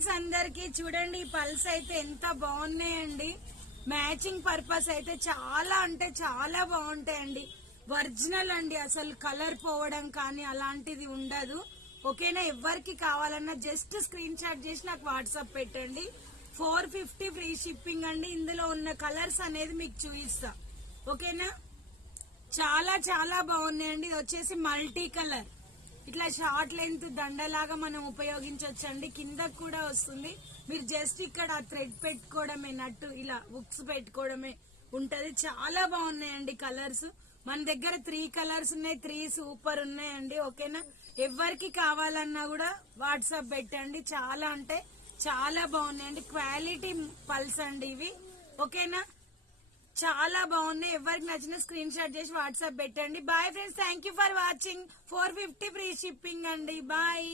Friends అందరికి చూడండి ఈ పల్స్ అయితే ఎంత బాగున్నాయండి. మ్యాచింగ్ పర్పస్ అయితే చాలా అంటే చాలా బాగుంటాయండి. ఒరిజినల్ అండి, అసలు కలర్ పోవడం కానీ అలాంటిది ఉండదు. ఓకేనా, ఎవరికి కావాలన్నా జస్ట్ స్క్రీన్ షాట్ చేసి నాకు వాట్సాప్ పెట్టండి. 450 ఫ్రీ షిప్పింగ్ అండి. ఇందులో ఉన్న కలర్స్ అనేది మీకు చూపిస్తా. ఓకేనా, చాలా చాలా బాగున్నాయండి. ఇది వచ్చేసి మల్టీ కలర్, ఇట్లా షార్ట్ లెంత్ దండలాగా మనం ఉపయోగించవచ్చండి. కింద కూడా వస్తుంది. మీరు జస్ట్ ఇక్కడ థ్రెడ్ పెట్టుకోవడమే, నట్టు ఇలా బుక్స్ పెట్టుకోవడమే ఉంటది. చాలా బాగున్నాయండి కలర్స్. మన దగ్గర 3 కలర్స్ ఉన్నాయి. 3 సూపర్ ఉన్నాయండి. ఓకేనా, ఎవరికి కావాలన్నా కూడా వాట్సాప్ పెట్టండి. చాలా అంటే చాలా బాగున్నాయండి. క్వాలిటీ పల్స్ అండి ఇవి. ఓకేనా, చాలా బాగున్నాయి. ఎవరికి నచ్చిన స్క్రీన్ షాట్ చేసి వాట్సాప్ పెట్టండి. Bye friends, thank you for watching. 450 free shipping అండి. బాయ్.